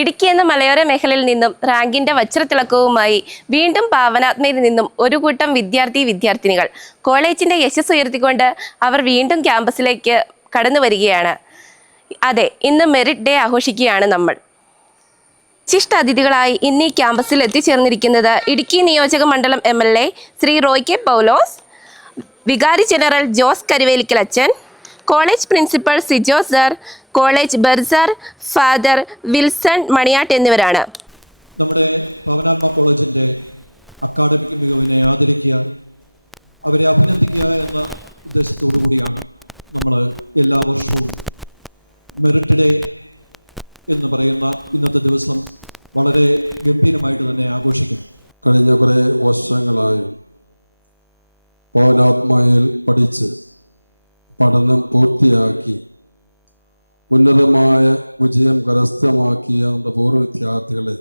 ഇടുക്കി എന്ന മലയോര മേഖലയിൽ നിന്നും റാങ്കിന്റെ വജ്രത്തിളക്കവുമായി വീണ്ടും പാവനാത്മയിൽ നിന്നും ഒരു കൂട്ടം വിദ്യാർത്ഥിനികൾ കോളേജിന്റെ യശസ് ഉയർത്തിക്കൊണ്ട് അവർ വീണ്ടും ക്യാമ്പസിലേക്ക് കടന്നു വരികയാണ്. അതെ, ഇന്ന് മെറിറ്റ് ഡേ ആഘോഷിക്കുകയാണ് നമ്മൾ. വിശിഷ്ട അതിഥികളായി ഇന്ന് ഈ ക്യാമ്പസിൽ എത്തിച്ചേർന്നിരിക്കുന്നത് ഇടുക്കി നിയോജക മണ്ഡലം MLA ശ്രീ റോയ് കെ പൗലോസ്, വികാരി ജനറൽ ജോസ് കരുവേലിക്കൽ അച്ഛൻ, college principal Sijo sir, college bursar father Wilson Maniyattu എന്നിവരാണ്. നമ്മുടെ പവനാത്മ കോളേജിൻ്റെ അക്കാഡമിക് മികവിനെ ആദരിക്കുക, അവരെ അഭിനന്ദിക്കുക എന്ന ഉദ്ദേശത്തോടു കൂടിയാണ് നമ്മൾ എല്ലാ വർഷവും മെറിറ്റ് ഡേ എന്ന് പറയുന്ന ഇന്നത്തെ ദിവസം വളരെ ഗംഭീരമായിട്ട് തന്നെ ആഘോഷിക്കും. കഴിഞ്ഞ കുറേ വർഷങ്ങളായി പവനാത്മയിൽ പഠിച്ച് പഠനം പൂർത്തിയാക്കി ഉന്നതമായ വിജയം കരസ്ഥമാക്കിയ നമ്മുടെ പൂർവ്വ വിദ്യാർത്ഥികളെ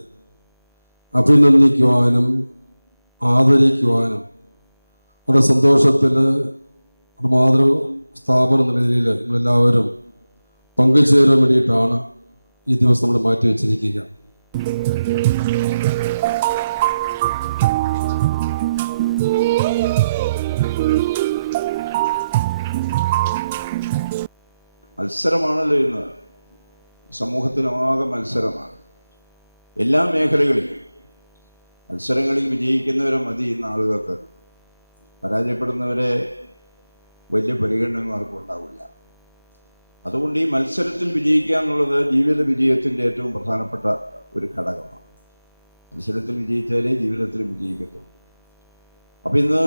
അഭിനന്ദിക്കുവാനും ആദരിക്കുവാനും അവരുടെ സന്തോഷത്തിൽ മാതൃ സ്ഥാപനം എന്ന രീതിയിൽ നമ്മളെല്ലാവരും പങ്കുചേരാൻ വേണ്ടിയിട്ടാണ് ഈ ദിവസം നമ്മൾ മാറ്റിവെച്ചിരിക്കുക. മത്സരമാണല്ലോ ഇന്ന്, സമൂഹത്തിനാകെ മത്സരമാണ്. എല്ലാ മേഖലകളിലും മത്സരങ്ങളിൽ വിജയിക്കുന്നവരെ മതി ഇന്ന് ആളുകൾക്ക്. പരാജയപ്പെടുന്നവരെ വലിയ പരിഗണനയൊന്നും ആർക്കും ഉണ്ടാവില്ല. അതുകൊണ്ട് ഈ മത്സരത്തിൽ വിജയിക്കുക എന്നുള്ളത് ജീവിത വിജയത്തിൻ്റെ ഏറ്റവും പ്രധാനപ്പെട്ട ഒരു ഘടകമാണ്. മത്സരത്തിൽ വിജയിച്ചാലേ ജീവിതത്തിൽ വിജയിക്കത്തുള്ളൂ. അപ്പം ഇന്ന്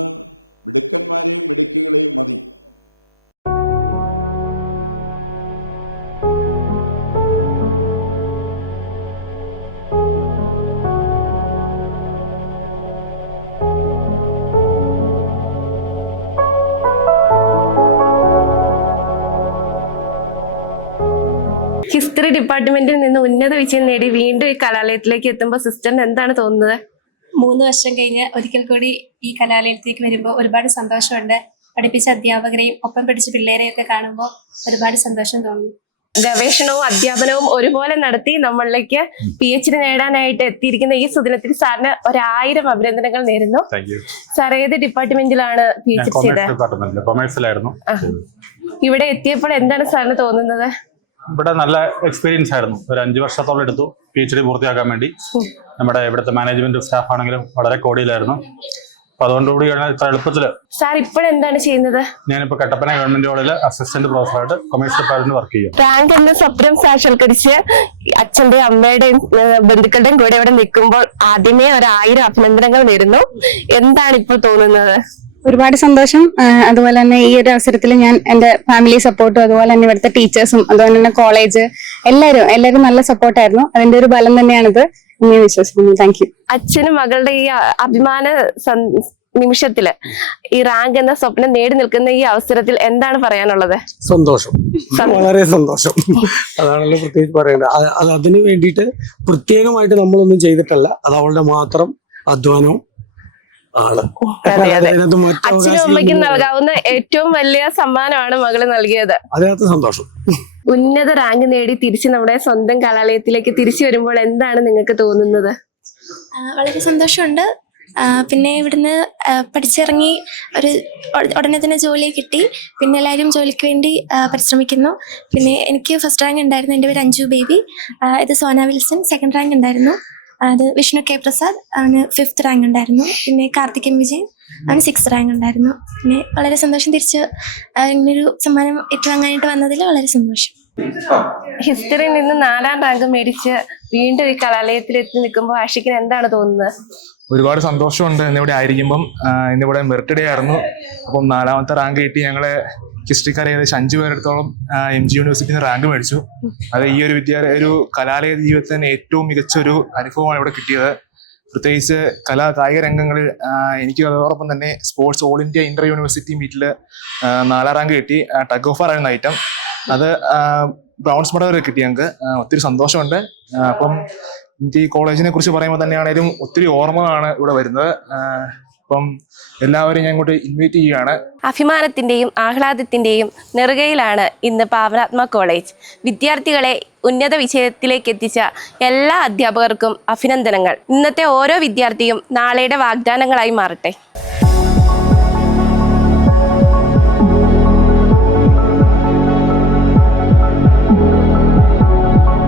മിടുക്കന്മാരെയും മിടുക്കികളെയും മതി. ഹിസ്റ്ററി ഡിപ്പാർട്ട്മെന്റിൽ നിന്ന് ഉന്നത വിജയം നേടി വീണ്ടും ഈ കലാലയത്തിലേക്ക് എത്തുമ്പോൾ സിസ്റ്ററിന് എന്താണ് തോന്നുന്നത്? 3 വർഷം കഴിഞ്ഞ് ഒരിക്കൽ കൂടി ഈ കലാലയത്തിലേക്ക് വരുമ്പോൾ ഒരുപാട് സന്തോഷമുണ്ട്. പഠിപ്പിച്ച അധ്യാപകരെയും ഒപ്പം പഠിച്ച പിള്ളേരെയും ഒക്കെ കാണുമ്പോൾ ഒരുപാട് സന്തോഷം തോന്നുന്നു. ഗവേഷണവും അധ്യാപനവും ഒരുപോലെ നടത്തി നമ്മളിലേക്ക് PhD നേടാനായിട്ട് എത്തിയിരിക്കുന്ന ഈ സുദിനത്തിൽ സാറിന് 1000 അഭിനന്ദനങ്ങൾ നേരുന്നു. സാർ ഏത് ഡിപ്പാർട്ട്മെന്റിലാണ് PhD ചെയ്തത്? ഇവിടെ എത്തിയപ്പോൾ എന്താണ് സാറിന് തോന്നുന്നത്? ഇവിടെ നല്ല എക്സ്പീരിയൻസ് ആയിരുന്നു. ഒരു 5 വർഷത്തോളം എടുത്തു PhD പൂർത്തിയാക്കാൻ വേണ്ടി. നമ്മുടെ ഇവിടുത്തെ മാനേജ്മെന്റ് സ്റ്റാഫ് ആണെങ്കിലും വളരെ കോടിയിലായിരുന്നു. അപ്പൊ അതുകൊണ്ടുകൂടിയാണ് ഇത്ര എളുപ്പത്തില്. സാർ ഇപ്പോഴെന്താണ് ചെയ്യുന്നത്? ഞാനിപ്പോ കട്ടപ്പന ഗവൺമെന്റ് കോളേജിൽ അസിസ്റ്റന്റ് പ്രൊഫസറായിട്ട് കൊമേഴ്സ് ഡിപ്പാർട്ട്മെന്റ് വർക്ക് ചെയ്യും. റാങ്ക് എന്ന സ്വപ്നം സാക്ഷാത്കരിച്ച് അച്ഛന്റെയും അമ്മയുടെയും ബന്ധുക്കളുടെയും കൂടെ ഇവിടെ നിൽക്കുമ്പോൾ ആദ്യമേ 1000 അഭിനന്ദനങ്ങൾ നേരുന്നു. എന്താണ് ഇപ്പോൾ തോന്നുന്നത്? ഒരുപാട് സന്തോഷം. അതുപോലെ തന്നെ ഈ ഒരു അവസരത്തിൽ ഞാൻ എൻ്റെ ഫാമിലി സപ്പോർട്ടും അതുപോലെ തന്നെ ഇവിടുത്തെ ടീച്ചേഴ്സും അതുപോലെ തന്നെ കോളേജ് എല്ലാവരും നല്ല സപ്പോർട്ടായിരുന്നു. അതിൻ്റെ ഒരു ബലം തന്നെയാണിത് എന്ന് ഞാൻ വിശ്വസിക്കുന്നു. Thank you. അച്ഛനും മകളുടെ ഈ അഭിമാന നിമിഷത്തില് ഈ റാങ്ക് എന്ന സ്വപ്നം നേടി നിൽക്കുന്ന ഈ അവസരത്തിൽ എന്താണ് പറയാനുള്ളത്? സന്തോഷം, വളരെ സന്തോഷം. അതാണല്ലോ പ്രത്യേകിച്ച് പറയുന്നത്. അതിന് വേണ്ടിയിട്ട് പ്രത്യേകമായിട്ട് നമ്മളൊന്നും ചെയ്തിട്ടല്ല, അത് അവളുടെ മാത്രം അധ്വാനവും ആണ്. അതെ അതെ, അച്ഛനും അമ്മയ്ക്കും നൽകാവുന്ന ഏറ്റവും വലിയ സമ്മാനമാണ് മകള് നൽകിയത്. അതിനകത്ത് സന്തോഷം. ഉന്നത റാങ്ക് നേടി തിരിച്ച് നമ്മുടെ സ്വന്തം കലാലയത്തിലേക്ക് തിരിച്ചു വരുമ്പോൾ എന്താണ് നിങ്ങൾക്ക് തോന്നുന്നത്? വളരെ സന്തോഷമുണ്ട്. പിന്നെ ഇവിടുന്ന് പഠിച്ചിറങ്ങി ഉടനെ തന്നെ ജോലി കിട്ടി. പിന്നെ എല്ലാവരും ജോലിക്ക് വേണ്ടി പരിശ്രമിക്കുന്നു. പിന്നെ എനിക്ക് ഫസ്റ്റ് റാങ്ക് ഉണ്ടായിരുന്നു. എൻ്റെ പേര് അഞ്ജു ബേബി. ഇത് സോന വിൽസൺ. സെക്കൻഡ് റാങ്ക് ഉണ്ടായിരുന്നു. അത് വിഷ്ണു കെ പ്രസാദ്, അവന് 5th റാങ്ക് ഉണ്ടായിരുന്നു. പിന്നെ കാർത്തികൻ വിജയൻ, അവന് 6th റാങ്ക് ഉണ്ടായിരുന്നു. പിന്നെ വളരെ സന്തോഷം, തിരിച്ച് ഇങ്ങനൊരു സമ്മാനം ഏറ്റുവാങ്ങാനായിട്ട് വന്നതിൽ വളരെ സന്തോഷം. ഹിസ്റ്ററിയിൽ നിന്ന് 4ാം റാങ്ക് മേടിച്ച് വീണ്ടും ഈ കലാലയത്തിൽ എത്തി നിൽക്കുമ്പോൾ ആഷിക്കിന് എന്താണ് തോന്നുന്നത്? ഒരുപാട് സന്തോഷമുണ്ട് ഇന്നിവിടെ ആയിരിക്കുമ്പം. ഇന്നിവിടെ മെറിറ്റ് ഡേ ആയിരുന്നു. അപ്പം 4ാമത്തെ റാങ്ക് കിട്ടി. ഞങ്ങള് ഹിസ്റ്ററിക്കാർ ഏകദേശം 5 പേരെടുത്തോളം MG യൂണിവേഴ്സിറ്റിയിൽ നിന്ന് റാങ്ക് മേടിച്ചു. അത് ഈ ഒരു കലാലയ ജീവിതത്തിന് ഏറ്റവും മികച്ച ഒരു അനുഭവമാണ് ഇവിടെ കിട്ടിയത്. പ്രത്യേകിച്ച് കായിക രംഗങ്ങളിൽ എനിക്ക് അതോടൊപ്പം തന്നെ sports all India Inter university മീറ്റിൽ 4ാം റാങ്ക് കിട്ടി. ടഗ് ഓഫ് ആയിരുന്ന ഐറ്റം അത് ബ്രോൺസ് മെഡൽ കിട്ടി. ഞങ്ങൾക്ക് ഒത്തിരി സന്തോഷമുണ്ട്. അപ്പം എനിക്ക് ഈ കോളേജിനെ കുറിച്ച് പറയുമ്പോൾ തന്നെയാണെങ്കിലും ഒത്തിരി ഓർമ്മകളാണ് ഇവിടെ വരുന്നത്. അപ്പം എല്ലാവരെയും ഞാൻ ഇങ്ങോട്ട് ഇൻവൈറ്റ് ചെയ്യുകയാണ്. അഭിമാനത്തിൻ്റെയും ആഹ്ലാദത്തിൻ്റെയും നെറുകയിലാണ് ഇന്ന് പാവനാത്മ കോളേജ്. വിദ്യാർത്ഥികളെ ഉന്നത വിജയത്തിലേക്ക് എത്തിച്ച എല്ലാ അധ്യാപകർക്കും അഭിനന്ദനങ്ങൾ. ഇന്നത്തെ ഓരോ വിദ്യാർത്ഥിയും നാളെയുടെ വാഗ്ദാനങ്ങളായി മാറട്ടെ.